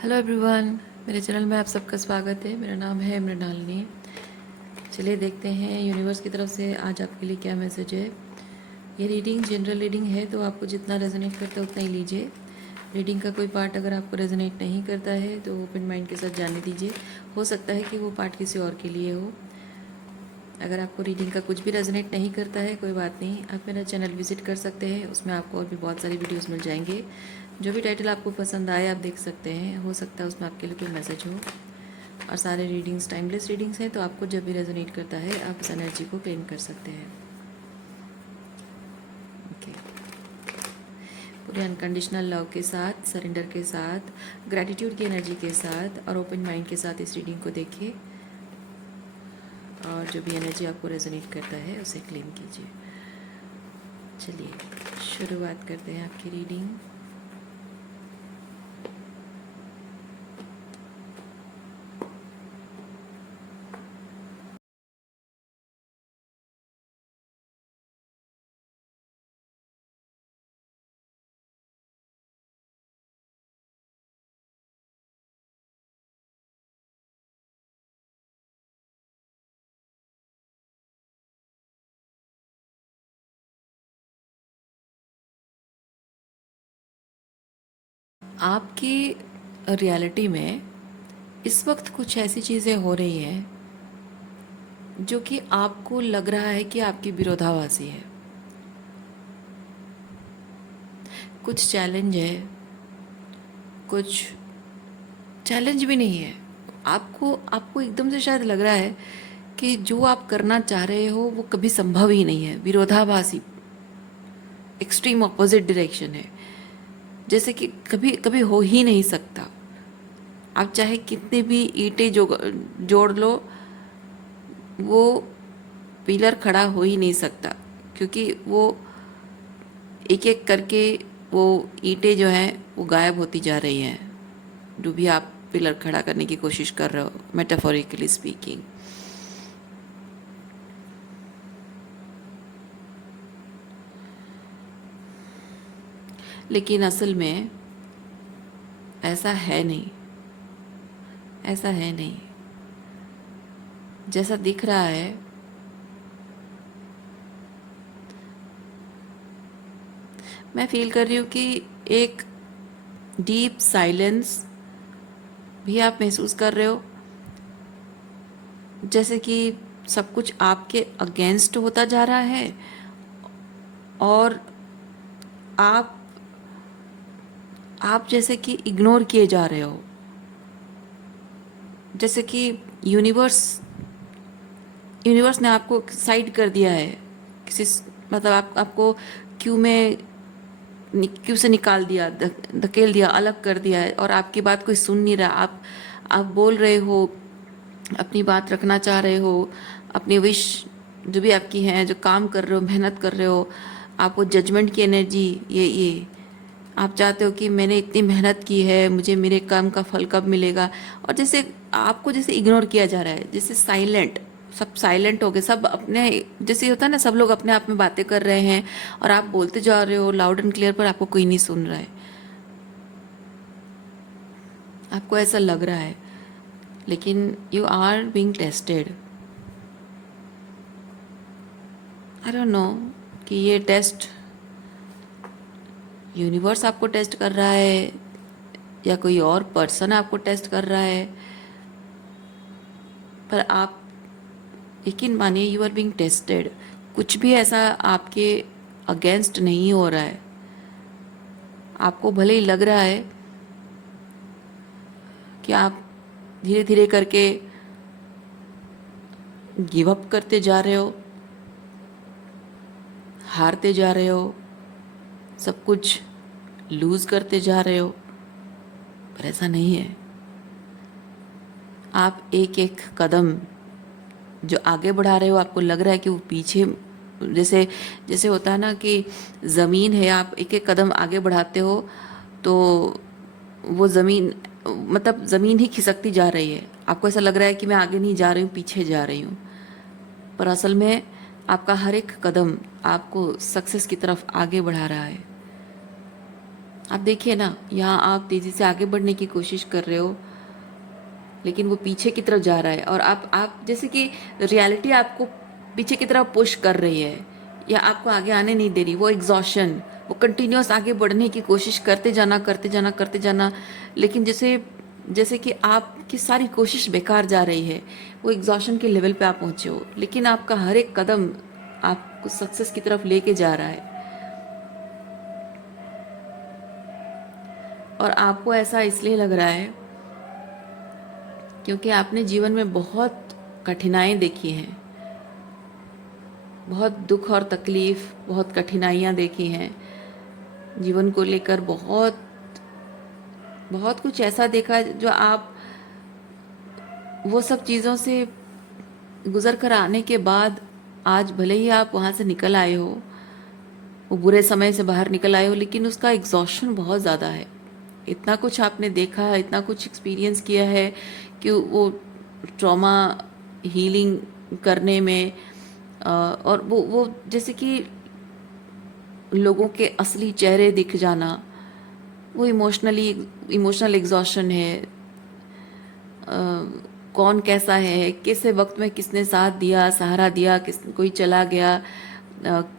Hello everyone, मेरे channel में आप सबका स्वागत है। मेरा नाम है मृणालिनी। चलिए देखते हैं यूनिवर्स की तरफ से आज आपके लिए क्या मैसेज है। ये रीडिंग जनरल रीडिंग है, तो आपको जितना रेजोनेट करता है उतना ही लीजिए। रीडिंग का कोई पार्ट अगर आपको रेजोनेट नहीं करता है तो ओपन माइंड के साथ जाने दीजिए। हो सकता है कि वो पार्ट किसी और के लिए हो। अगर आपको रीडिंग का कुछ भी रेजोनेट नहीं करता है, कोई बात नहीं, आप मेरा चैनल विजिट कर सकते हैं। उसमें आपको और भी बहुत सारी वीडियोस मिल जाएंगे। जो भी टाइटल आपको पसंद आए आप देख सकते हैं। हो सकता है उसमें आपके लिए कोई मैसेज हो। और सारे रीडिंग्स टाइमलेस रीडिंग्स हैं, तो आपको जब भी रेजोनेट करता है आप उस एनर्जी को क्लेम कर सकते हैं। ओके, पूरे अनकंडीशनल लव के साथ, सरेंडर के साथ, ग्रैटिट्यूड की एनर्जी के साथ और ओपन माइंड के साथ इस रीडिंग को देखिए। और जो भी एनर्जी आपको रेजोनेट करता है उसे क्लेम कीजिए। चलिए शुरुआत करते हैं आपकी रीडिंग। आपकी रियलिटी में इस वक्त कुछ ऐसी चीज़ें हो रही हैं जो कि आपको लग रहा है कि आपकी विरोधाभासी है। कुछ चैलेंज है, कुछ चैलेंज भी नहीं है। आपको आपको एकदम से शायद लग रहा है कि जो आप करना चाह रहे हो वो कभी संभव ही नहीं है। विरोधाभासी, एक्सट्रीम ऑपोजिट डायरेक्शन है, जैसे कि कभी कभी हो ही नहीं सकता। आप चाहे कितने भी ईंटें जोड़ लो, वो पिलर खड़ा हो ही नहीं सकता, क्योंकि वो एक एक करके वो ईंटें जो हैं वो गायब होती जा रही हैं। जो भी आप पिलर खड़ा करने की कोशिश कर रहे हो, मेटाफोरिकली स्पीकिंग। लेकिन असल में ऐसा है नहीं, ऐसा है नहीं। जैसा दिख रहा है, मैं फील कर रही हूँ कि एक डीप साइलेंस भी आप महसूस कर रहे हो, जैसे कि सब कुछ आपके अगेंस्ट होता जा रहा है और आप आप जैसे कि इग्नोर किए जा रहे हो। जैसे कि यूनिवर्स यूनिवर्स ने आपको साइड कर दिया है। किसी मतलब आपको क्यू में क्यू से निकाल दिया, धकेल दिया, अलग कर दिया है और आपकी बात कोई सुन नहीं रहा। आप बोल रहे हो, अपनी बात रखना चाह रहे हो, अपनी विश जो भी आपकी है, जो काम कर रहे हो, मेहनत कर रहे हो, आपको जजमेंट की एनर्जी, ये आप चाहते हो कि मैंने इतनी मेहनत की है, मुझे मेरे काम का फल कब मिलेगा। और जैसे आपको जैसे इग्नोर किया जा रहा है, जैसे साइलेंट, सब साइलेंट हो गए, सब अपने, जैसे होता है ना, सब लोग अपने आप में बातें कर रहे हैं और आप बोलते जा रहे हो लाउड एंड क्लियर, पर आपको कोई नहीं सुन रहा है। आपको ऐसा लग रहा है, लेकिन you are being tested. I don't know कि ये टेस्ट यूनिवर्स आपको टेस्ट कर रहा है या कोई और पर्सन आपको टेस्ट कर रहा है, पर आप यकीन मानिए यू आर बीइंग टेस्टेड। कुछ भी ऐसा आपके अगेंस्ट नहीं हो रहा है। आपको भले ही लग रहा है कि आप धीरे धीरे करके गिव अप करते जा रहे हो, हारते जा रहे हो, सब कुछ लूज करते जा रहे हो, पर ऐसा नहीं है। आप एक एक कदम जो आगे बढ़ा रहे हो, आपको लग रहा है कि वो पीछे, जैसे जैसे होता है ना कि ज़मीन है, आप एक एक कदम आगे बढ़ाते हो तो वो ज़मीन, मतलब ज़मीन ही खिसकती जा रही है। आपको ऐसा लग रहा है कि मैं आगे नहीं जा रही हूँ, पीछे जा रही हूँ, पर असल में आपका हर एक कदम आपको सक्सेस की तरफ आगे बढ़ा रहा है। आप देखिए ना, यहाँ आप तेज़ी से आगे बढ़ने की कोशिश कर रहे हो, लेकिन वो पीछे की तरफ जा रहा है, और आप जैसे कि रियलिटी आपको पीछे की तरफ पुश कर रही है या आपको आगे आने नहीं दे रही। वो एग्जॉशन, वो कंटिन्यूअस आगे बढ़ने की कोशिश करते जाना करते जाना करते जाना, लेकिन जैसे जैसे कि आपकी सारी कोशिश बेकार जा रही है। वो एग्जॉशन के लेवल पे आप पहुंचे हो, लेकिन आपका हर एक कदम आपको सक्सेस की तरफ लेके जा रहा है। और आपको ऐसा इसलिए लग रहा है क्योंकि आपने जीवन में बहुत कठिनाई देखी हैं, बहुत दुख और तकलीफ, बहुत कठिनाइयाँ देखी हैं जीवन को लेकर। बहुत बहुत कुछ ऐसा देखा है जो आप वो सब चीज़ों से गुजर कर आने के बाद आज भले ही आप वहाँ से निकल आए हो, वो बुरे समय से बाहर निकल आए हो, लेकिन उसका एग्जॉशन बहुत ज़्यादा है। इतना कुछ आपने देखा है, इतना कुछ एक्सपीरियंस किया है कि वो ट्रॉमा हीलिंग करने में और वो जैसे कि लोगों के असली चेहरे दिख जाना, वो इमोशनल एग्जॉशन है। कौन कैसा है, कैसे वक्त में किसने साथ दिया, सहारा दिया, कोई चला गया,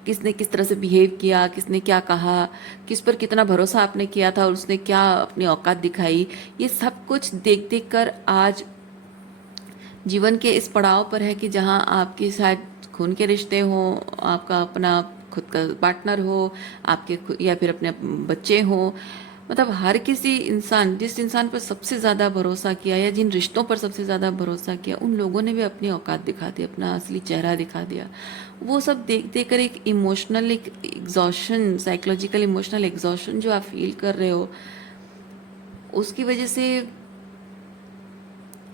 किसने किस तरह से बिहेव किया, किसने क्या कहा, किस पर कितना भरोसा आपने किया था और उसने क्या अपनी औकात दिखाई। ये सब कुछ देख देख कर आज जीवन के इस पड़ाव पर है कि जहाँ आपके शायद खून के रिश्ते हों, आपका अपना खुद का पार्टनर हो, आपके या फिर अपने बच्चे हों, मतलब हर किसी इंसान, जिस इंसान पर सबसे ज़्यादा भरोसा किया या जिन रिश्तों पर सबसे ज़्यादा भरोसा किया, उन लोगों ने भी अपनी औकात दिखा दी, अपना असली चेहरा दिखा दिया। वो सब देख देख कर एक इमोशनल, एक एग्जॉशन, साइकोलॉजिकल इमोशनल एग्जॉशन जो आप फील कर रहे हो, उसकी वजह से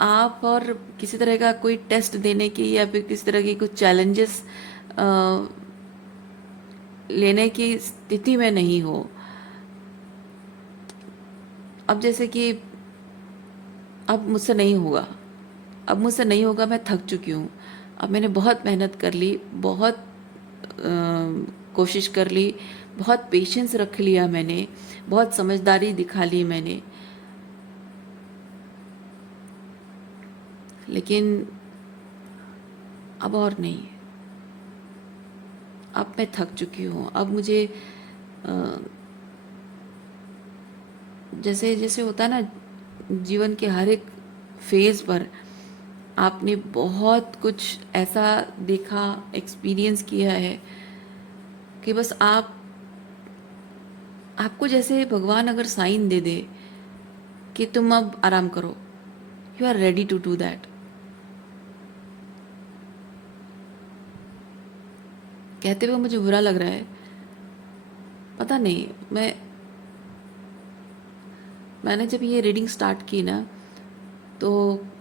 आप और किसी तरह का कोई टेस्ट देने की या फिर किसी तरह की कुछ चैलेंजेस लेने की स्थिति में नहीं हो। अब जैसे कि अब मुझसे नहीं होगा, अब मुझसे नहीं होगा, मैं थक चुकी हूँ। अब मैंने बहुत मेहनत कर ली, बहुत कोशिश कर ली, बहुत पेशेंस रख लिया मैंने, बहुत समझदारी दिखा ली मैंने, लेकिन अब और नहीं। अब मैं थक चुकी हूँ। अब मुझे जैसे जैसे होता है ना, जीवन के हर एक फेज़ पर आपने बहुत कुछ ऐसा देखा, एक्सपीरियंस किया है कि बस आपको जैसे भगवान अगर साइन दे दे कि तुम अब आराम करो, you are ready to do that. कहते हुए मुझे बुरा लग रहा है, पता नहीं। मैंने जब ये रीडिंग स्टार्ट की ना, तो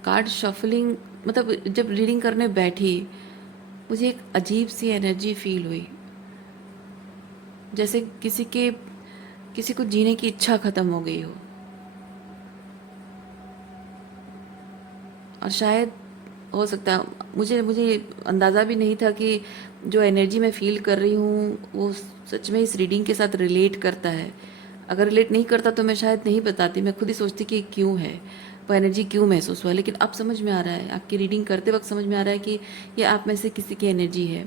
कार्ड शफलिंग, मतलब जब रीडिंग करने बैठी, मुझे एक अजीब सी एनर्जी फील हुई, जैसे किसी को जीने की इच्छा ख़त्म हो गई हो। और शायद हो सकता है, मुझे मुझे अंदाज़ा भी नहीं था कि जो एनर्जी मैं फील कर रही हूँ वो सच में इस रीडिंग के साथ रिलेट करता है। अगर रिलेट नहीं करता तो मैं शायद नहीं बताती, मैं खुद ही सोचती कि क्यों है, वो एनर्जी क्यों महसूस हुआ। लेकिन अब समझ में आ रहा है, आपकी रीडिंग करते वक्त समझ में आ रहा है कि ये आप में से किसी की एनर्जी है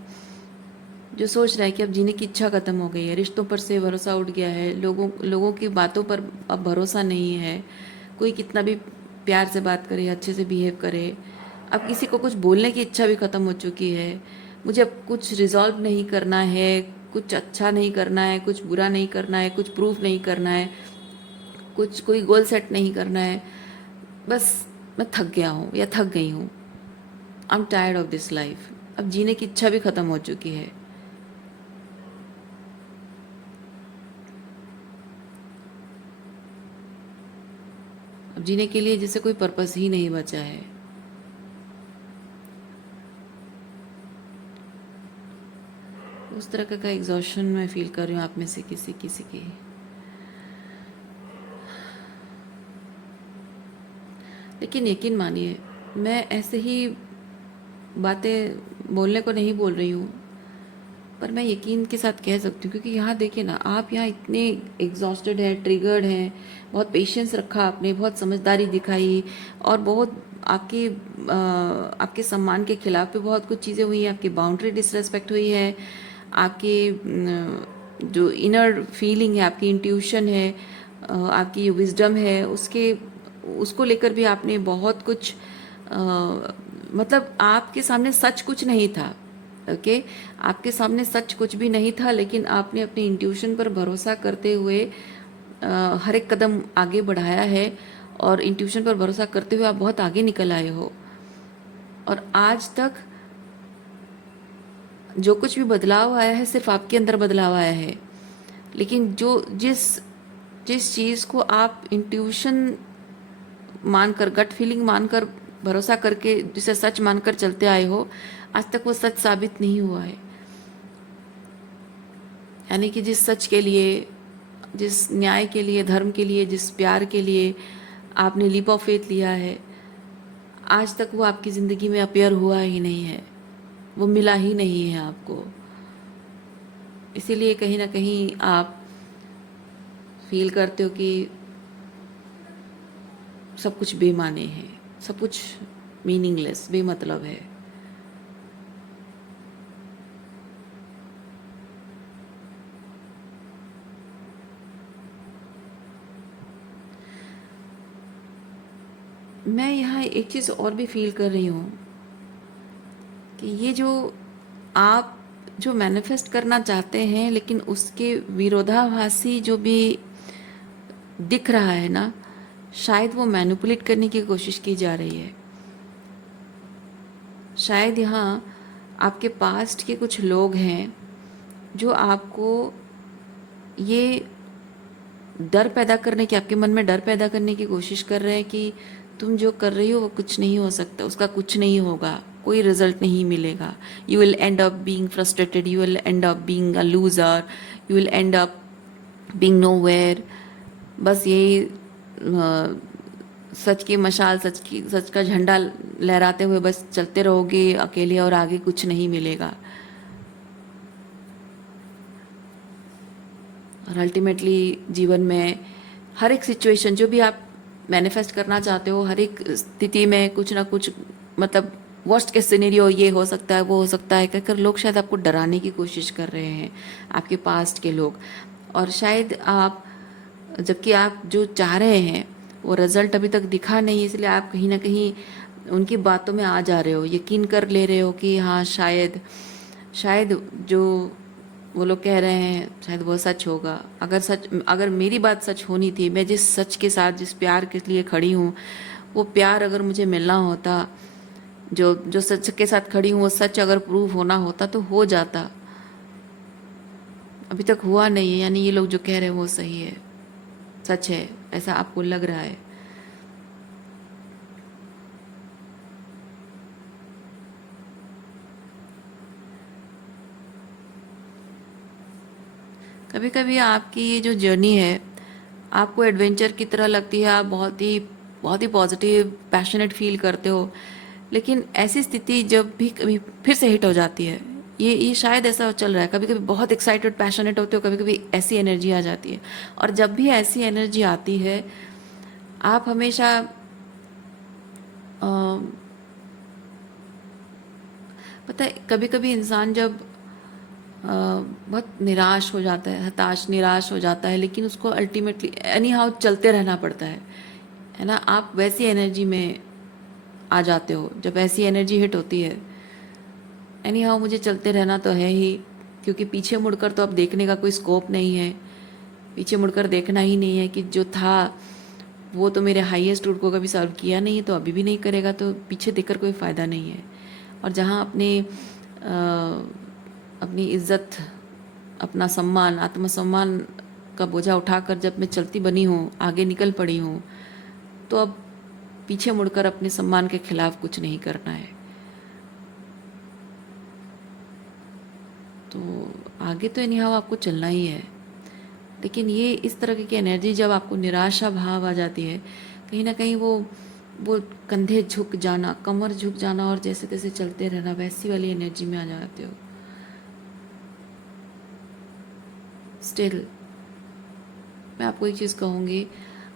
जो सोच रहा है कि अब जीने की इच्छा ख़त्म हो गई है, रिश्तों पर से भरोसा उठ गया है, लोगों की बातों पर अब भरोसा नहीं है। कोई कितना भी प्यार से बात करे, अच्छे से बिहेव करे, अब किसी को कुछ बोलने की इच्छा भी ख़त्म हो चुकी है। मुझे अब कुछ रिजॉल्व नहीं करना है, कुछ अच्छा नहीं करना है, कुछ बुरा नहीं करना है, कुछ प्रूफ नहीं करना है, कुछ कोई गोल सेट नहीं करना है। बस मैं थक गया हूँ या थक गई हूँ। I am tired of this life. अब जीने की इच्छा भी ख़त्म हो चुकी है। अब जीने के लिए जैसे कोई पर्पस ही नहीं बचा है। उस तरह का एग्जॉशन मैं फील कर रही हूँ आप में से किसी किसी की। लेकिन यकीन मानिए, मैं ऐसे ही बातें बोलने को नहीं बोल रही हूँ। पर मैं यकीन के साथ कह सकती हूँ, क्योंकि यहाँ देखिए ना, आप यहाँ इतने एग्जॉस्टेड हैं, ट्रिगर्ड हैं, बहुत पेशेंस रखा आपने, बहुत समझदारी दिखाई, और बहुत आपके सम्मान के खिलाफ भी बहुत कुछ चीज़ें हुई हैं, आपकी बाउंड्री डिसरेस्पेक्ट हुई है, आपके जो इनर फीलिंग है, आपकी इंट्यूशन है, आपकी विजडम है, उसको लेकर भी आपने बहुत कुछ मतलब आपके सामने सच कुछ नहीं था। ओके, आपके सामने सच कुछ भी नहीं था, लेकिन आपने अपनी इंट्यूशन पर भरोसा करते हुए हर एक कदम आगे बढ़ाया है, और इंट्यूशन पर भरोसा करते हुए आप बहुत आगे निकल आए हो। और आज तक जो कुछ भी बदलाव आया है, सिर्फ आपके अंदर बदलाव आया है, लेकिन जो जिस जिस चीज़ को आप इंट्यूशन मानकर, गट फीलिंग मानकर, भरोसा करके, जिसे सच मानकर चलते आए हो, आज तक वो सच साबित नहीं हुआ है। यानी कि जिस सच के लिए, जिस न्याय के लिए, धर्म के लिए, जिस प्यार के लिए आपने लीप ऑफ फेथ लिया है, आज तक वो आपकी ज़िंदगी में अपीयर हुआ ही नहीं है, वो मिला ही नहीं है आपको। इसीलिए कहीं ना कहीं आप फील करते हो कि सब कुछ बेमाने है, सब कुछ मीनिंगलेस, बेमतलब है। मैं यहाँ एक चीज़ और भी फील कर रही हूँ कि ये जो आप जो मैनिफेस्ट करना चाहते हैं, लेकिन उसके विरोधाभासी जो भी दिख रहा है ना, शायद वो मैनिपुलेट करने की कोशिश की जा रही है। शायद यहाँ आपके पास्ट के कुछ लोग हैं जो आपको ये डर पैदा करने की, आपके मन में डर पैदा करने की कोशिश कर रहे हैं कि तुम जो कर रही हो वो कुछ नहीं हो सकता, उसका कुछ नहीं होगा, कोई रिजल्ट नहीं मिलेगा, you will and up being frustrated, you will and up being a loser, you will and up being nowhere. बस यही सच की मशाल, सच का झंडा लहराते हुए बस चलते रहोगे अकेले, और आगे कुछ नहीं मिलेगा। और अल्टीमेटली जीवन में हर एक सिचुएशन जो भी आप मैनिफेस्ट करना चाहते हो, हर एक स्थिति में कुछ ना कुछ, मतलब वर्स्ट केस सिनेरियो ये हो सकता है, वो हो सकता है, कहकर लोग शायद आपको डराने की कोशिश कर रहे हैं, आपके पास्ट के लोग। और शायद आप, जबकि आप जो चाह रहे हैं वो रिजल्ट अभी तक दिखा नहीं, इसलिए आप कहीं ना कहीं उनकी बातों में आ जा रहे हो, यकीन कर ले रहे हो कि हाँ शायद शायद जो वो लोग कह रहे हैं शायद वो सच होगा। अगर मेरी बात सच होनी थी, मैं जिस सच के साथ, जिस प्यार के लिए खड़ी हूँ, वो प्यार अगर मुझे मिलना होता, जो जो सच के साथ खड़ी हूँ वो सच अगर प्रूव होना होता तो हो जाता। अभी तक हुआ नहीं है, यानी ये लोग जो कह रहे हैं वो सही है, सच है, ऐसा आपको लग रहा है। कभी कभी आपकी ये जो जर्नी है आपको एडवेंचर की तरह लगती है, आप बहुत ही पॉजिटिव, पैशनेट फील करते हो, लेकिन ऐसी स्थिति जब भी कभी फिर से हिट हो जाती है, ये शायद ऐसा चल रहा है, कभी कभी बहुत एक्साइटेड, पैशनेट होते हो, कभी कभी ऐसी एनर्जी आ जाती है। और जब भी ऐसी एनर्जी आती है, आप हमेशा अ, पता है, कभी कभी इंसान जब बहुत निराश हो जाता है, निराश हो जाता है, लेकिन उसको अल्टीमेटली एनी हाउ चलते रहना पड़ता है ना। आप वैसी एनर्जी में आ जाते हो, जब ऐसी एनर्जी हिट होती है, एनी हाउ मुझे चलते रहना तो है ही, क्योंकि पीछे मुड़कर तो अब देखने का कोई स्कोप नहीं है, पीछे मुड़कर देखना ही नहीं है कि जो था वो तो मेरे हाईएस्ट रूट को कभी सर्व किया नहीं है, तो अभी भी नहीं करेगा, तो पीछे देखकर कोई फ़ायदा नहीं है। और जहाँ अपनी इज्जत, अपना सम्मान, आत्मसम्मान का बोझा उठाकर जब मैं चलती बनी हूँ, आगे निकल पड़ी हूँ, तो अब पीछे मुड़कर अपने सम्मान के खिलाफ कुछ नहीं करना है। तो आगे तो इनिहाव आपको चलना ही है, लेकिन ये इस तरह की एनर्जी जब आपको निराशा भाव आ जाती है, कहीं ना कहीं वो कंधे झुक जाना, कमर झुक जाना, और जैसे तैसे चलते रहना, वैसी वाली एनर्जी में आ जाते हो। स्टिल मैं आपको एक चीज़ कहूँगी,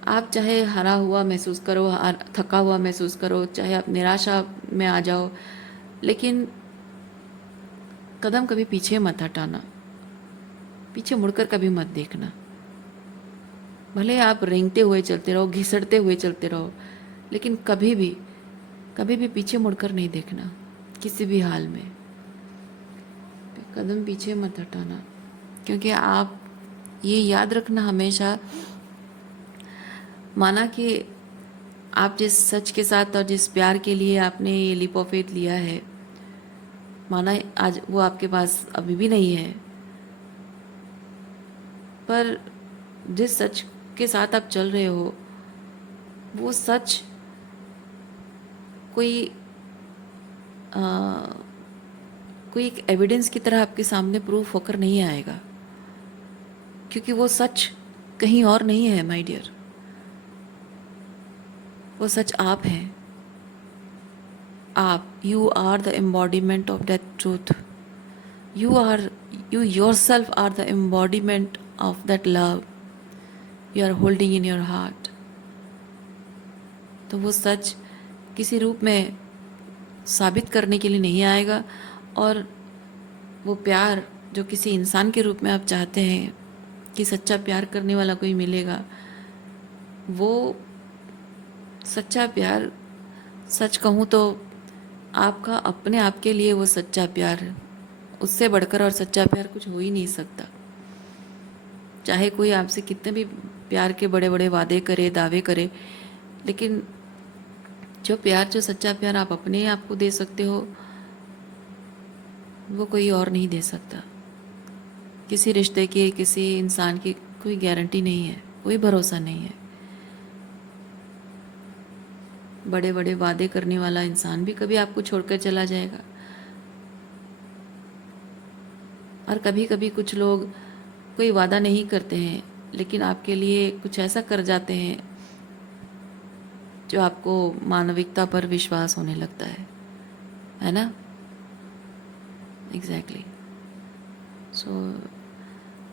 आप चाहे हारा हुआ महसूस करो, थका हुआ महसूस करो, चाहे आप निराशा में आ जाओ, लेकिन कदम कभी पीछे मत हटाना, पीछे मुड़कर कभी मत देखना। भले आप रेंगते हुए चलते रहो, घिसटते हुए चलते रहो, लेकिन कभी भी पीछे मुड़कर नहीं देखना किसी भी हाल में। कदम पीछे मत हटाना, क्योंकि आप ये याद रखना हमेशा, माना कि आप जिस सच के साथ और जिस प्यार के लिए आपने ये लीप ऑफ फेथ लिया है, माना आज वो आपके पास अभी भी नहीं है, पर जिस सच के साथ आप चल रहे हो वो सच कोई कोई एक एविडेंस की तरह आपके सामने प्रूफ होकर नहीं आएगा, क्योंकि वो सच कहीं और नहीं है माय डियर। वो सच आप हैं। आप, you are the embodiment of that truth. You yourself are the embodiment of that love you are holding in your heart. तो वो सच किसी रूप में साबित करने के लिए नहीं आएगा, और वो प्यार जो किसी इंसान के रूप में आप चाहते हैं कि सच्चा प्यार करने वाला कोई मिलेगा, वो सच्चा प्यार, सच कहूँ तो आपका अपने आप के लिए वो सच्चा प्यार है। उससे बढ़कर और सच्चा प्यार कुछ हो ही नहीं सकता। चाहे कोई आपसे कितने भी प्यार के बड़े बड़े वादे करे, दावे करे, लेकिन जो प्यार, जो सच्चा प्यार आप अपने आप को दे सकते हो, वो कोई और नहीं दे सकता। किसी रिश्ते की, किसी इंसान की कोई गारंटी नहीं है, कोई भरोसा नहीं है। बड़े बड़े वादे करने वाला इंसान भी कभी आपको छोड़कर चला जाएगा, और कभी कभी कुछ लोग कोई वादा नहीं करते हैं लेकिन आपके लिए कुछ ऐसा कर जाते हैं जो आपको मानविकता पर विश्वास होने लगता है ना। एग्जैक्टली। सो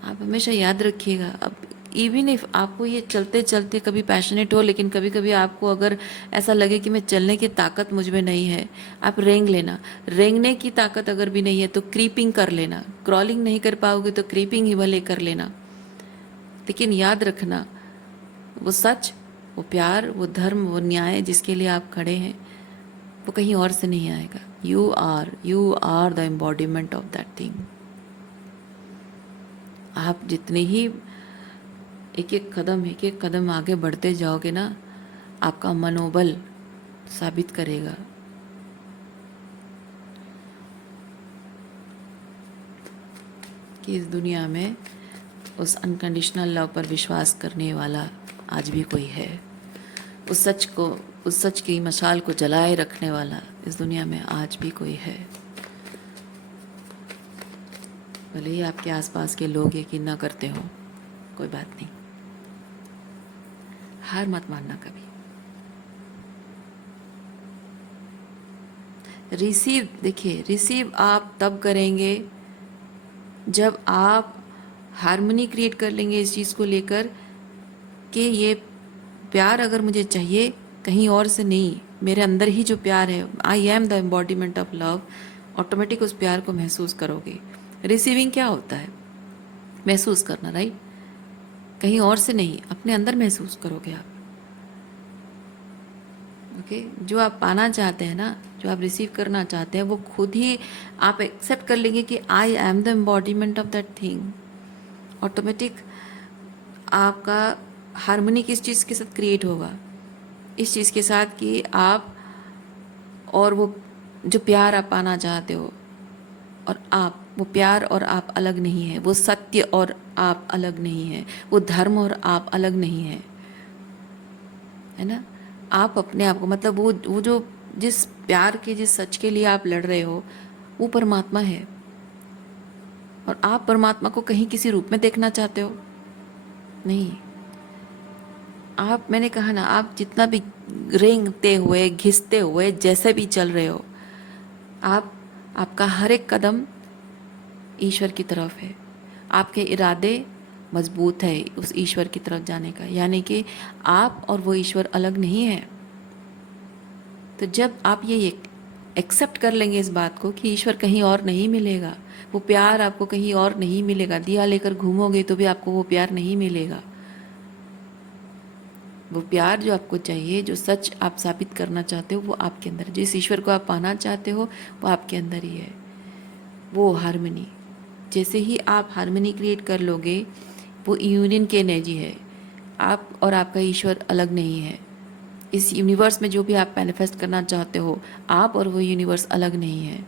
आप हमेशा याद रखिएगा, अब इवन इफ आपको ये चलते चलते कभी पैशनेट हो, लेकिन कभी कभी आपको अगर ऐसा लगे कि मैं चलने की ताकत मुझ में नहीं है, आप रेंग लेना। रेंगने की ताकत अगर भी नहीं है तो क्रीपिंग कर लेना। क्रॉलिंग नहीं कर पाओगे तो क्रीपिंग ही भले कर लेना, लेकिन याद रखना, वो सच, वो प्यार, वो धर्म, वो न्याय जिसके लिए आप खड़े हैं, वो कहीं और से नहीं आएगा। You are the embodiment of that thing. आप जितने ही एक एक कदम आगे बढ़ते जाओगे ना, आपका मनोबल साबित करेगा कि इस दुनिया में उस अनकंडीशनल लव पर विश्वास करने वाला आज भी कोई है। उस सच की मशाल को जलाए रखने वाला इस दुनिया में आज भी कोई है। भले ही आपके आसपास के लोग यकीन ना करते हो, कोई बात नहीं, हार मत मानना कभी। रिसीव आप तब करेंगे जब आप हार्मनी क्रिएट कर लेंगे इस चीज़ को लेकर कि ये प्यार अगर मुझे चाहिए कहीं और से नहीं, मेरे अंदर ही जो प्यार है, I am the embodiment of love, automatic उस प्यार को महसूस करोगे। रिसीविंग क्या होता है? महसूस करना, राइट? कहीं और से नहीं, अपने अंदर महसूस करोगे आप। ओके, जो आप पाना चाहते हैं ना, जो आप रिसीव करना चाहते हैं, वो खुद ही आप एक्सेप्ट कर लेंगे कि I am the embodiment of that thing. Automatic आपका हार्मनी किस चीज़ के साथ क्रिएट होगा? इस चीज़ के साथ कि आप और वो जो प्यार आप पाना चाहते हो, और आप, वो प्यार और आप अलग नहीं है, वो सत्य और आप अलग नहीं है, वो धर्म और आप अलग नहीं है, है ना। आप अपने आप को, मतलब वो जो जिस प्यार के, जिस सच के लिए आप लड़ रहे हो, वो परमात्मा है, और आप परमात्मा को कहीं किसी रूप में देखना चाहते हो? नहीं। आप, मैंने कहा ना, आप जितना भी रेंगते हुए, घिसते हुए, जैसे भी चल रहे हो, आपका हर एक कदम ईश्वर की तरफ है। आपके इरादे मजबूत है उस ईश्वर की तरफ जाने का, यानी कि आप और वो ईश्वर अलग नहीं है। तो जब आप ये एक्सेप्ट कर लेंगे इस बात को कि ईश्वर कहीं और नहीं मिलेगा, वो प्यार आपको कहीं और नहीं मिलेगा, दिया लेकर घूमोगे तो भी आपको वो प्यार नहीं मिलेगा। वो प्यार जो आपको चाहिए, जो सच आप साबित करना चाहते हो, वो आपके अंदर, जिस ईश्वर को आप पाना चाहते हो वो आपके अंदर ही है। वो हारमनी, जैसे ही आप हारमनी क्रिएट कर लोगे, वो यूनियन की एनर्जी है। आप और आपका ईश्वर अलग नहीं है। इस यूनिवर्स में जो भी आप मैनिफेस्ट करना चाहते हो, आप और वो यूनिवर्स अलग नहीं है।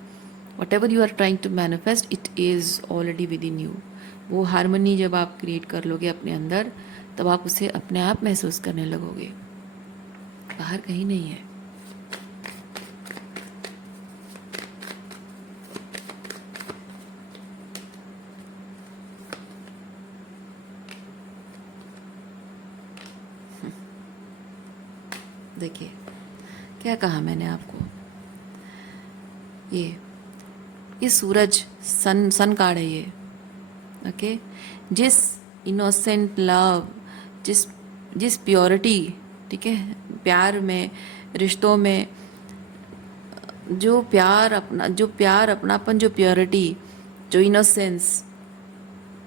Whatever you are trying to manifest, it is already within you. वो हारमनी जब आप क्रिएट कर लोगे अपने अंदर, तब आप उसे अपने आप महसूस करने लगोगे, बाहर कहीं नहीं है। देखिए क्या कहा मैंने आपको, ये सूरज सन कार्ड है ये। ओके, जिस इनोसेंट लव, जिस जिस प्योरिटी, ठीक है, प्यार में, रिश्तों में, जो प्यार अपनापन, जो प्योरिटी, जो इनोसेंस,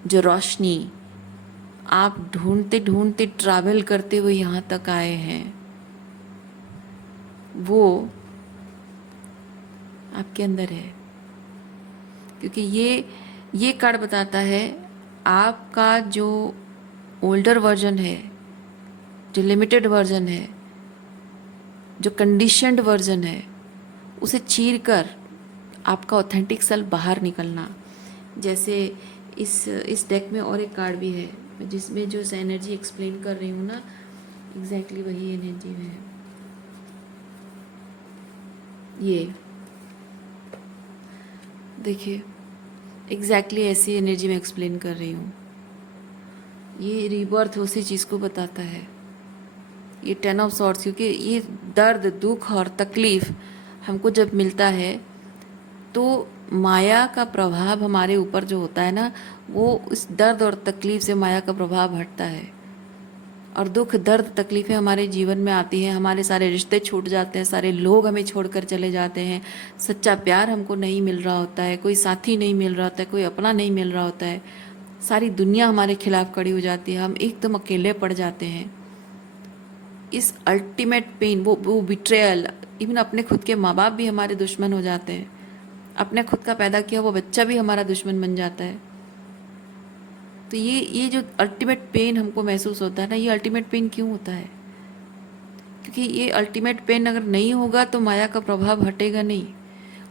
जो रोशनी आप ढूंढते ढूंढते ट्रैवल करते हुए यहाँ तक आए हैं, वो आपके अंदर है। क्योंकि ये कार्ड बताता है आपका जो ओल्डर वर्जन है, जो लिमिटेड वर्जन है, जो कंडीशन्ड वर्जन है, उसे चीर कर आपका ऑथेंटिक सेल्फ बाहर निकलना। जैसे इस डेक में और एक कार्ड भी है जिसमें जो एनर्जी एक्सप्लेन कर रही हूँ ना, एग्जैक्टली वही एनर्जी में है। ये देखिए, एग्जैक्टली ऐसी एनर्जी में एक्सप्लेन कर रही हूँ। ये रीबर्थ उसी चीज़ को बताता है, ये 10 ऑफ सॉर्ड्स। क्योंकि ये दर्द, दुख और तकलीफ़ हमको जब मिलता है, तो माया का प्रभाव हमारे ऊपर जो होता है ना, वो इस दर्द और तकलीफ़ से माया का प्रभाव हटता है। और दुख, दर्द, तकलीफ़ें हमारे जीवन में आती हैं, हमारे सारे रिश्ते छूट जाते हैं, सारे लोग हमें छोड़कर चले जाते हैं, सच्चा प्यार हमको नहीं मिल रहा होता है, कोई साथी नहीं मिल रहा होता है, कोई अपना नहीं मिल रहा होता है, सारी दुनिया हमारे खिलाफ खड़ी हो जाती है, हम एकदम अकेले पड़ जाते हैं। इस अल्टीमेट पेन, वो बिट्रेयल, इवन अपने खुद के माँ बाप भी हमारे दुश्मन हो जाते हैं, अपने खुद का पैदा किया वो बच्चा भी हमारा दुश्मन बन जाता है। तो ये जो अल्टीमेट पेन हमको महसूस होता है ना, ये अल्टीमेट पेन क्यों होता है? क्योंकि ये अल्टीमेट पेन अगर नहीं होगा तो माया का प्रभाव हटेगा नहीं,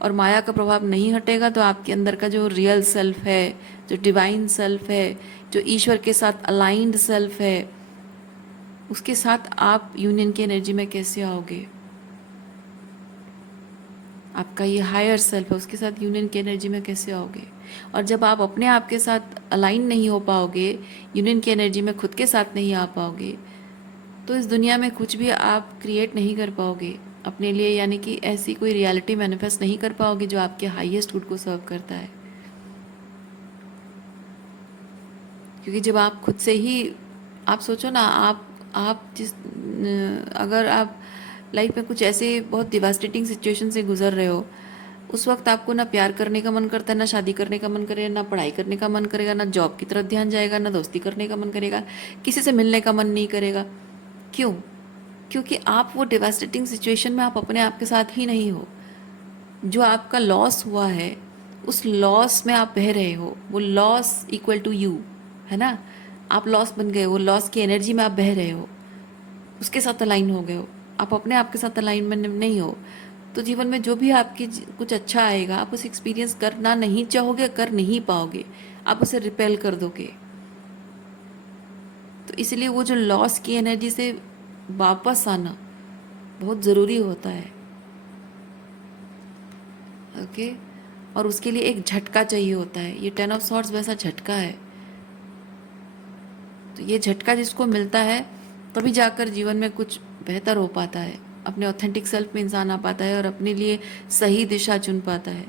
और माया का प्रभाव नहीं हटेगा तो आपके अंदर का जो रियल सेल्फ है, जो डिवाइन सेल्फ है, जो ईश्वर के साथ अलाइंड सेल्फ है, उसके साथ आप यूनियन की एनर्जी में कैसे आओगे? आपका ये हायर सेल्फ है, उसके साथ यूनियन की एनर्जी में कैसे आओगे? और जब आप अपने आप के साथ अलाइन नहीं हो पाओगे, यूनियन की एनर्जी में खुद के साथ नहीं आ पाओगे, तो इस दुनिया में कुछ भी आप क्रिएट नहीं कर पाओगे अपने लिए, यानी कि ऐसी कोई रियलिटी मैनिफेस्ट नहीं कर पाओगे जो आपके हाईएस्ट गुड को सर्व करता है। क्योंकि जब आप खुद से ही, आप सोचो ना, आप अगर आप लाइफ में कुछ ऐसे बहुत डिवास्टेटिंग सिचुएशन से गुजर रहे हो, उस वक्त आपको ना प्यार करने का मन करता है, ना शादी करने का मन करेगा, ना पढ़ाई करने का मन करेगा, ना जॉब की तरफ ध्यान जाएगा, ना दोस्ती करने का मन करेगा, किसी से मिलने का मन नहीं करेगा। क्यों? क्योंकि आप वो डिवास्टेटिंग सिचुएशन में आप अपने आप के साथ ही नहीं हो। जो आपका लॉस हुआ है, उस लॉस में आप बह रहे हो, वो लॉस इक्वल टू यू है ना, आप लॉस बन गए, वो लॉस की एनर्जी में आप बह रहे हो, उसके साथ अलाइन हो गए हो, आप अपने आप के साथ अलाइनमेंट नहीं हो। तो जीवन में जो भी आपकी कुछ अच्छा आएगा, आप उसे एक्सपीरियंस करना नहीं चाहोगे, कर नहीं पाओगे, आप उसे रिपेल कर दोगे। तो इसलिए वो जो लॉस की एनर्जी से वापस आना बहुत ज़रूरी होता है। ओके, और उसके लिए एक झटका चाहिए होता है। ये 10 ऑफ सॉर्ड्स वैसा झटका है। तो ये झटका जिसको मिलता है, तभी जाकर जीवन में कुछ बेहतर हो पाता है, अपने ऑथेंटिक सेल्फ में इंसान आ पाता है और अपने लिए सही दिशा चुन पाता है।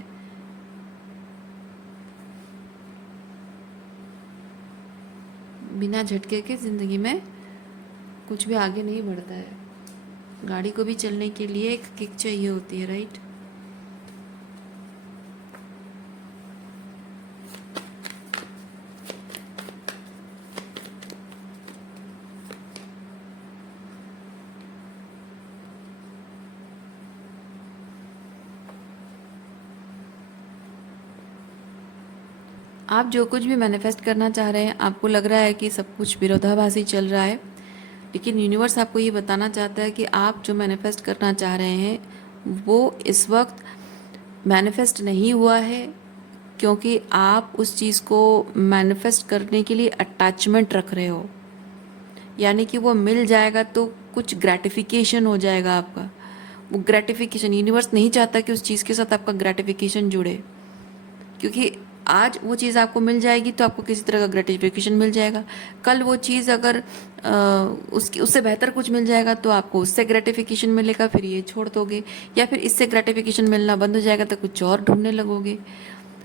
बिना झटके के ज़िंदगी में कुछ भी आगे नहीं बढ़ता है। गाड़ी को भी चलने के लिए एक किक चाहिए होती है, राइट? आप जो कुछ भी मैनिफेस्ट करना चाह रहे हैं, आपको लग रहा है कि सब कुछ विरोधाभासी चल रहा है, लेकिन यूनिवर्स आपको ये बताना चाहता है कि आप जो मैनिफेस्ट करना चाह रहे हैं वो इस वक्त मैनिफेस्ट नहीं हुआ है, क्योंकि आप उस चीज़ को मैनिफेस्ट करने के लिए अटैचमेंट रख रहे हो। यानी कि वो मिल जाएगा तो कुछ ग्रेटिफिकेशन हो जाएगा आपका। वो ग्रेटिफिकेशन यूनिवर्स नहीं चाहता कि उस चीज़ के साथ आपका ग्रेटिफिकेशन जुड़े, क्योंकि आज वो चीज़ आपको मिल जाएगी तो आपको किसी तरह का ग्रेटिफिकेशन मिल जाएगा। कल वो चीज़ अगर उसकी उससे बेहतर कुछ मिल जाएगा तो आपको उससे ग्रेटिफिकेशन मिलेगा, फिर ये छोड़ दोगे, या फिर इससे ग्रेटिफिकेशन मिलना बंद हो जाएगा तो कुछ और ढूंढने लगोगे।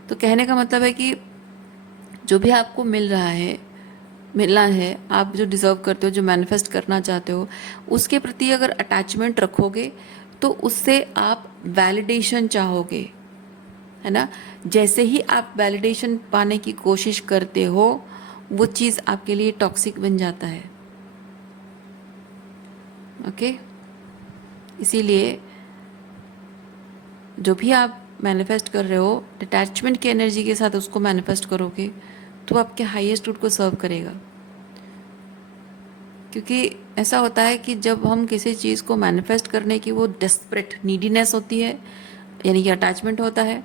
तो कहने का मतलब है कि जो भी आपको मिल रहा है, मिलना है, आप जो डिज़र्व करते हो, जो मैनिफेस्ट करना चाहते हो, उसके प्रति अगर अटैचमेंट रखोगे तो उससे आप वैलिडेशन चाहोगे, है ना? जैसे ही आप वैलिडेशन पाने की कोशिश करते हो, वो चीज़ आपके लिए टॉक्सिक बन जाता है। ओके? इसीलिए जो भी आप मैनिफेस्ट कर रहे हो, डिटैचमेंट की एनर्जी के साथ उसको मैनिफेस्ट करोगे तो आपके हाईएस्ट गुड को सर्व करेगा। क्योंकि ऐसा होता है कि जब हम किसी चीज़ को मैनिफेस्ट करने की वो डेस्परेट नीडीनेस होती है, यानी कि अटैचमेंट होता है।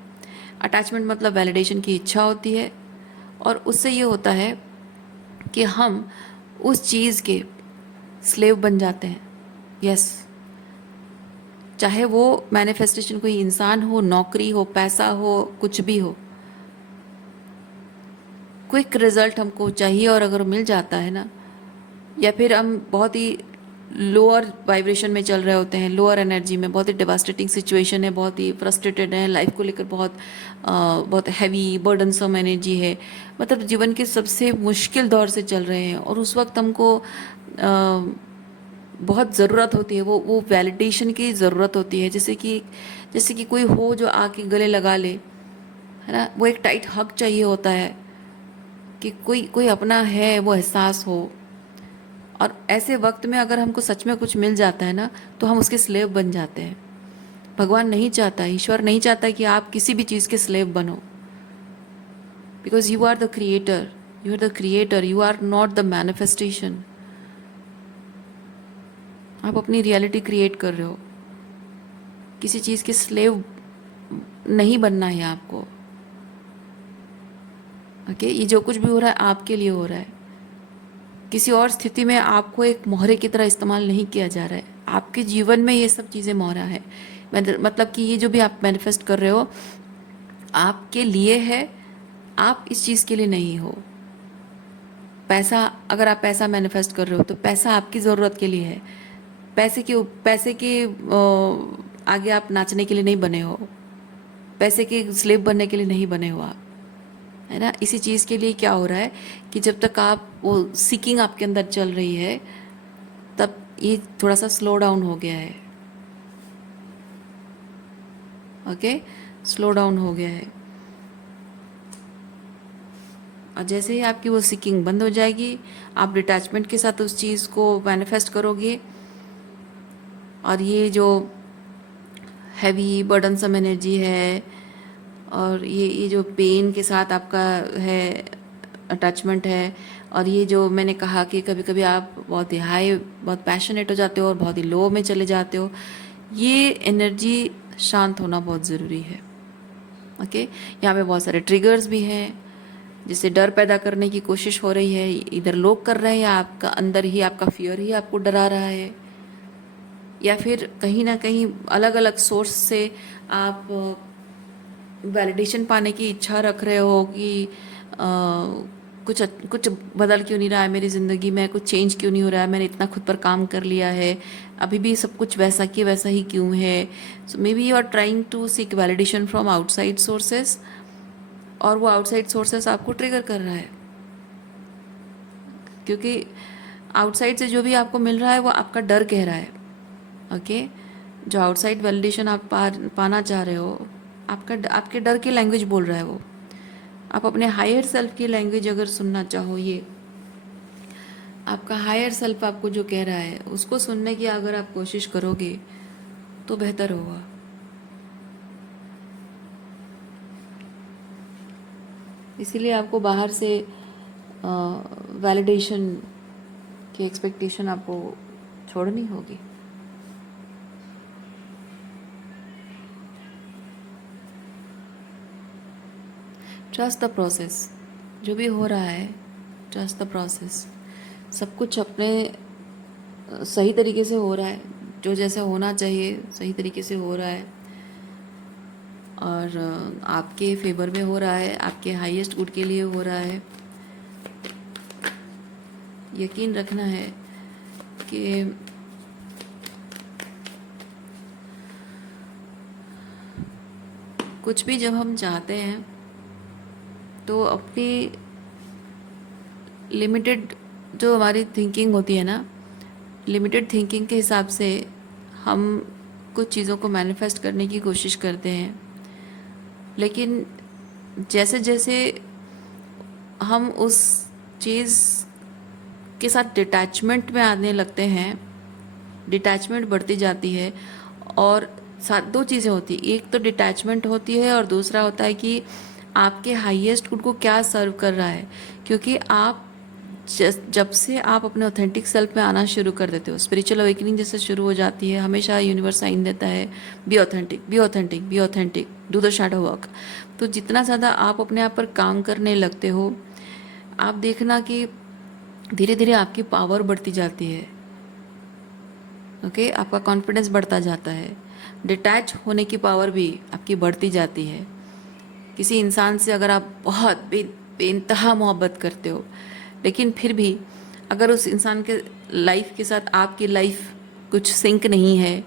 अटैचमेंट मतलब वैलिडेशन की इच्छा होती है, और उससे ये होता है कि हम उस चीज़ के स्लेव बन जाते हैं। यस, चाहे वो मैनिफेस्टेशन कोई इंसान हो, नौकरी हो, पैसा हो, कुछ भी हो, क्विक रिजल्ट हमको चाहिए, और अगर मिल जाता है ना, या फिर हम बहुत ही लोअर वाइब्रेशन में चल रहे होते हैं, लोअर एनर्जी में, बहुत ही डिवास्टेटिंग सिचुएशन है, बहुत ही फ्रस्ट्रेटेड है, लाइफ को लेकर बहुत हैवी बर्डनसम एनर्जी है, मतलब जीवन के सबसे मुश्किल दौर से चल रहे हैं, और उस वक्त हमको बहुत ज़रूरत होती है, वो वैलिडेशन की ज़रूरत होती है। जैसे कि कोई हो जो आके गले लगा ले, है ना? वो एक टाइट हक चाहिए होता है कि कोई कोई अपना है, वो एहसास हो। और ऐसे वक्त में अगर हमको सच में कुछ मिल जाता है ना, तो हम उसके स्लेव बन जाते हैं। भगवान नहीं चाहता, ईश्वर नहीं चाहता कि आप किसी भी चीज़ के स्लेव बनो, because you are the creator, you are the creator, you are not the manifestation. आप अपनी रियलिटी क्रिएट कर रहे हो, किसी चीज़ के स्लेव नहीं बनना है आपको। ओके? ये जो कुछ भी हो रहा है आपके लिए हो रहा है, किसी और स्थिति में आपको एक मोहरे की तरह इस्तेमाल नहीं किया जा रहा है। आपके जीवन में ये सब चीज़ें मोहरा है। मतलब कि ये जो भी आप मैनिफेस्ट कर रहे हो आपके लिए है, आप इस चीज़ के लिए नहीं हो। पैसा, अगर आप पैसा मैनिफेस्ट कर रहे हो तो पैसा आपकी ज़रूरत के लिए है। पैसे के आगे आप नाचने के लिए नहीं बने हो, पैसे के स्लेव बनने के लिए नहीं बने हो आप, है ना? इसी चीज़ के लिए क्या हो रहा है कि जब तक आप वो सीकिंग आपके अंदर चल रही है, तब ये थोड़ा सा स्लो डाउन हो गया है। ओके? स्लो डाउन हो गया है। और जैसे ही आपकी वो सीकिंग बंद हो जाएगी, आप डिटैचमेंट के साथ उस चीज़ को मैनिफेस्ट करोगे, और ये जो हैवी बर्डनसम एनर्जी है, और ये जो पेन के साथ आपका है अटैचमेंट है, और ये जो मैंने कहा कि कभी कभी आप बहुत ही हाई, बहुत पैशनेट हो जाते हो और बहुत ही लो में चले जाते हो, ये एनर्जी शांत होना बहुत ज़रूरी है। ओके? यहाँ पे बहुत सारे ट्रिगर्स भी हैं जिससे डर पैदा करने की कोशिश हो रही है, इधर लोग कर रहे हैं, या आपका अंदर ही आपका फियर ही आपको डरा रहा है, या फिर कहीं ना कहीं अलग अलग सोर्स से आप वैलिडेशन पाने की इच्छा रख रहे हो कि कुछ कुछ बदल क्यों नहीं रहा है मेरी ज़िंदगी में, कुछ चेंज क्यों नहीं हो रहा है, मैंने इतना खुद पर काम कर लिया है, अभी भी सब कुछ वैसा कि वैसा ही क्यों है। So maybe you are trying to seek validation from outside sources, और वो आउटसाइड सोर्सेस आपको ट्रिगर कर रहा है। क्योंकि आउटसाइड से जो भी आपको मिल रहा है वो आपका डर कह रहा है। ओके, जो आउटसाइड वैलिडेशन आप पाना चाह रहे हो, आपके डर की लैंग्वेज बोल रहा है वो। आप अपने हायर सेल्फ की लैंग्वेज अगर सुनना चाहो, ये आपका हायर सेल्फ आपको जो कह रहा है उसको सुनने की अगर आप कोशिश करोगे तो बेहतर होगा। इसीलिए आपको बाहर से वैलिडेशन की एक्सपेक्टेशन आपको छोड़नी होगी। ट्रस्ट द प्रोसेस, जो भी हो रहा है ट्रस्ट द प्रोसेस। सब कुछ अपने सही तरीके से हो रहा है, जो जैसे होना चाहिए सही तरीके से हो रहा है और आपके फेवर में हो रहा है, आपके हाईएस्ट गुड के लिए हो रहा है। यकीन रखना है कि कुछ भी जब हम चाहते हैं तो अपनी लिमिटेड जो हमारी थिंकिंग होती है ना, लिमिटेड थिंकिंग के हिसाब से हम कुछ चीज़ों को मैनिफेस्ट करने की कोशिश करते हैं। लेकिन जैसे जैसे हम उस चीज़ के साथ डिटैचमेंट में आने लगते हैं, डिटैचमेंट बढ़ती जाती है। और साथ दो चीज़ें होती, एक तो डिटैचमेंट होती है और दूसरा होता है कि आपके हाईएस्ट गुड को क्या सर्व कर रहा है। क्योंकि आप जब से आप अपने ऑथेंटिक सेल्फ में आना शुरू कर देते हो, स्पिरिचुअल अवेकनिंग जैसे शुरू हो जाती है, हमेशा यूनिवर्स साइन देता है be authentic, be authentic, be authentic, do the shadow work. तो जितना ज़्यादा आप अपने आप पर काम करने लगते हो, आप देखना कि धीरे धीरे आपकी पावर बढ़ती जाती है। ओके, आपका कॉन्फिडेंस बढ़ता जाता है, डिटैच होने की पावर भी आपकी बढ़ती जाती है। किसी इंसान से अगर आप बहुत बेइंतहा मोहब्बत करते हो, लेकिन फिर भी अगर उस इंसान के लाइफ के साथ आपकी लाइफ कुछ सिंक नहीं है,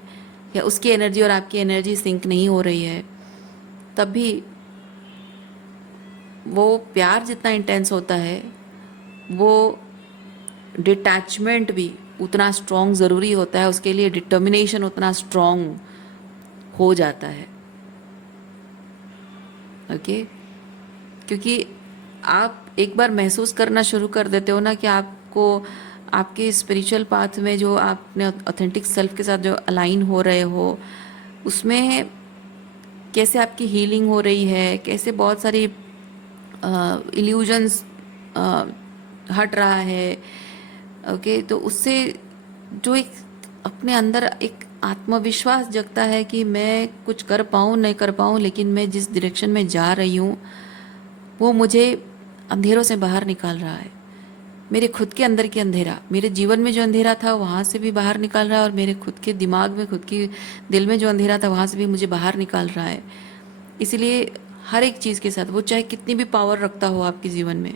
या उसकी एनर्जी और आपकी एनर्जी सिंक नहीं हो रही है, तब भी वो प्यार जितना इंटेंस होता है, वो डिटैचमेंट भी उतना स्ट्रॉन्ग ज़रूरी होता है, उसके लिए डिटर्मिनेशन उतना स्ट्रॉन्ग हो जाता है। ओके, क्योंकि आप एक बार महसूस करना शुरू कर देते हो ना कि आपको आपके स्पिरिचुअल पाथ में जो आपने ऑथेंटिक सेल्फ के साथ जो अलाइन हो रहे हो, उसमें कैसे आपकी हीलिंग हो रही है, कैसे बहुत सारी इल्यूजन्स हट रहा है। ओके, तो उससे जो एक अपने अंदर एक आत्मविश्वास जगता है कि मैं कुछ कर पाऊँ नहीं कर पाऊँ, लेकिन मैं जिस डायरेक्शन में जा रही हूँ वो मुझे अंधेरों से बाहर निकाल रहा है। मेरे खुद के अंदर की अंधेरा, मेरे जीवन में जो अंधेरा था वहाँ से भी बाहर निकाल रहा है, और मेरे खुद के दिमाग में, खुद की दिल में जो अंधेरा था वहाँ से भी मुझे बाहर निकाल रहा है। इसलिए हर एक चीज़ के साथ, वो चाहे कितनी भी पावर रखता हो आपके जीवन में,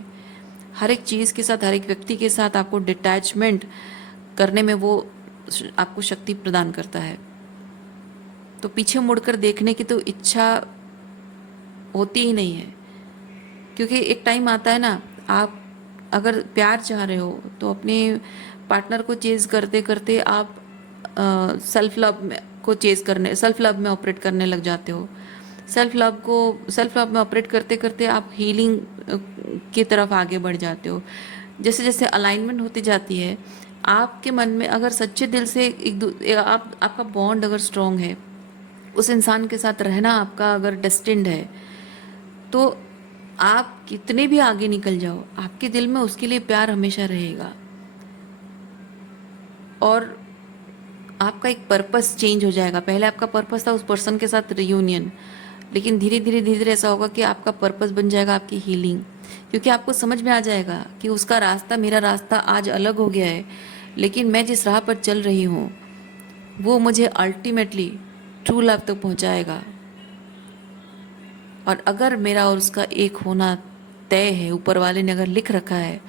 हर एक चीज़ के साथ, हर एक व्यक्ति के साथ आपको डिटैचमेंट करने में वो आपको शक्ति प्रदान करता है। तो पीछे मुड़कर देखने की तो इच्छा होती ही नहीं है, क्योंकि एक टाइम आता है ना, आप अगर प्यार चाह रहे हो तो अपने पार्टनर को चेज़ करते करते आप सेल्फ लव में को चेज़ करने, सेल्फ लव में ऑपरेट करने लग जाते हो। सेल्फ लव में ऑपरेट करते करते आप हीलिंग की तरफ आगे बढ़ जाते हो। जैसे जैसे अलाइनमेंट होती जाती है, आपके मन में अगर सच्चे दिल से आपका बॉन्ड अगर स्ट्रॉन्ग है, उस इंसान के साथ रहना आपका अगर डेस्टिन्ड है, तो आप कितने भी आगे निकल जाओ, आपके दिल में उसके लिए प्यार हमेशा रहेगा। और आपका एक पर्पस चेंज हो जाएगा। पहले आपका पर्पस था उस पर्सन के साथ रियूनियन, लेकिन धीरे धीरे ऐसा होगा कि आपका पर्पस बन जाएगा आपकी हीलिंग। क्योंकि आपको समझ में आ जाएगा कि उसका रास्ता, मेरा रास्ता आज अलग हो गया है, लेकिन मैं जिस राह पर चल रही हूँ वो मुझे अल्टीमेटली ट्रू लव तक पहुँचाएगा। और अगर मेरा और उसका एक होना तय है, ऊपर वाले ने अगर लिख रखा है,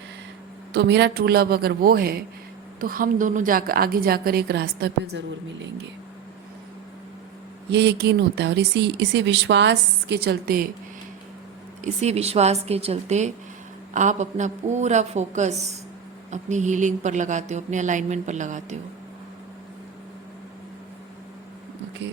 तो मेरा ट्रू लव अगर वो है, तो हम दोनों जाकर आगे जाकर एक रास्ता पे ज़रूर मिलेंगे। ये यकीन होता है। और इसी विश्वास के चलते आप अपना पूरा फोकस अपनी हीलिंग पर लगाते हो, अपने अलाइनमेंट पर लगाते हो। ओके।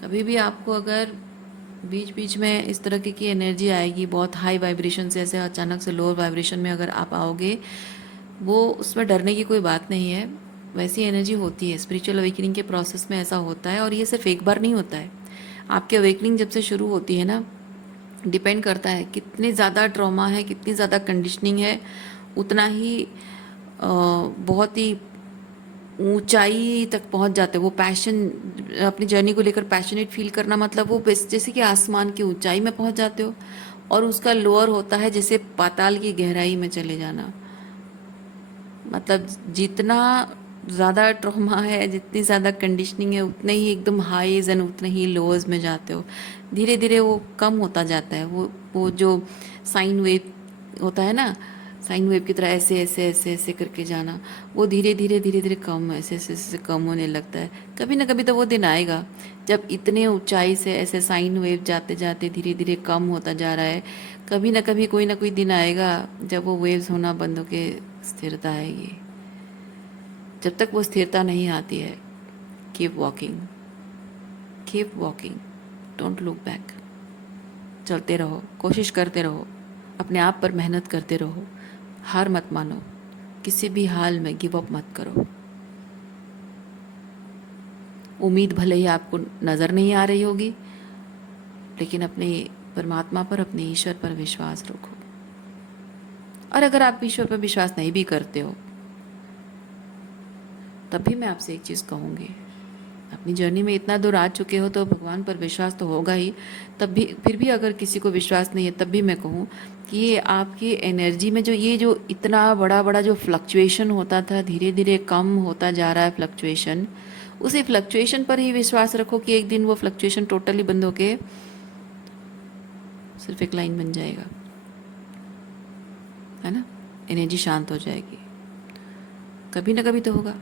कभी भी आपको अगर बीच बीच में इस तरह की एनर्जी आएगी, बहुत हाई वाइब्रेशन से ऐसे अचानक से लोअर वाइब्रेशन में अगर आप आओगे, वो उसमें डरने की कोई बात नहीं है। वैसी एनर्जी होती है, स्पिरिचुअल अवेकनिंग के प्रोसेस में ऐसा होता है। और ये सिर्फ एक बार नहीं होता है। आपकी अवेकनिंग जब से शुरू होती है ना, डिपेंड करता है कितने ज़्यादा ट्रॉमा है, कितनी ज़्यादा कंडीशनिंग है, उतना ही बहुत ही ऊंचाई तक पहुंच जाते हैं। वो पैशन, अपनी जर्नी को लेकर पैशनेट फील करना, मतलब वो जैसे कि आसमान की ऊंचाई में पहुंच जाते हो। और उसका लोअर होता है जैसे पाताल की गहराई में चले जाना। मतलब जितना ज़्यादा ट्रॉमा है, जितनी ज़्यादा कंडीशनिंग है, उतने ही एकदम हाईज एंड उतने ही लोअर्स में जाते हो। धीरे धीरे वो कम होता जाता है। वो जो साइन वेव होता है ना, साइन वेव की तरह ऐसे ऐसे ऐसे ऐसे करके जाना, वो धीरे धीरे धीरे धीरे कम, ऐसे ऐसे ऐसे कम होने लगता है। कभी ना कभी तो वो दिन आएगा जब इतने ऊंचाई से ऐसे साइन वेव जाते जाते धीरे धीरे कम होता जा रहा है। कभी ना कभी कोई ना कोई दिन आएगा जब वो वेव्स होना बंद होके स्थिरता आएगी। जब तक वो स्थिरता नहीं आती है, keep walking, keep walking, don't look back. चलते रहो, कोशिश करते रहो, अपने आप पर मेहनत करते रहो, हार मत मानो, किसी भी हाल में गिव अप मत करो। उम्मीद भले ही आपको नज़र नहीं आ रही होगी, लेकिन अपने परमात्मा पर, अपने ईश्वर पर विश्वास रखो। और अगर आप ईश्वर पर विश्वास नहीं भी करते हो, तब भी मैं आपसे एक चीज़ कहूँगी, अपनी जर्नी में इतना दूर आ चुके हो तो भगवान पर विश्वास तो होगा ही। तब भी, फिर भी अगर किसी को विश्वास नहीं है, तब भी मैं कहूँ कि ये आपकी एनर्जी में जो ये जो इतना बड़ा बड़ा जो फ्लक्चुएशन होता था, धीरे धीरे कम होता जा रहा है फ्लक्चुएशन, उसी फ्लक्चुएशन पर ही विश्वास रखो कि एक दिन वो फ्लक्चुएशन टोटली बंद होके सिर्फ एक लाइन बन जाएगा, है ना। एनर्जी शांत हो जाएगी। कभी ना कभी तो होगा।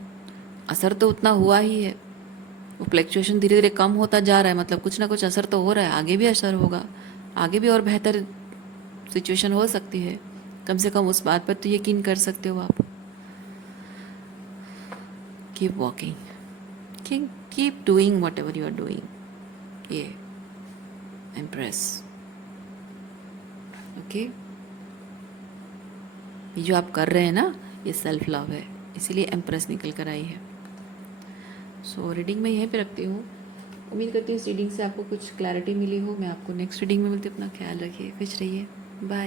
असर तो उतना हुआ ही है। वो फ्लक्चुएशन धीरे धीरे कम होता जा रहा है, मतलब कुछ ना कुछ असर तो हो रहा है। आगे भी असर होगा, आगे भी और बेहतर सिचुएशन हो सकती है। कम से कम उस बात पर तो यकीन कर सकते हो आप। Keep walking, keep doing whatever you are doing. ये एम्प्रेस, ओके। ये जो आप कर रहे हैं ना, ये सेल्फ लव है, इसीलिए एम्प्रेस निकल कर आई है। सो रीडिंग में यहीं पे रखती हूँ। उम्मीद करती हूँ इस रीडिंग से आपको कुछ क्लैरिटी मिली हो। मैं आपको नेक्स्ट रीडिंग में मिलती हूँ। अपना ख्याल रखिए, खुश रहिए, बाय।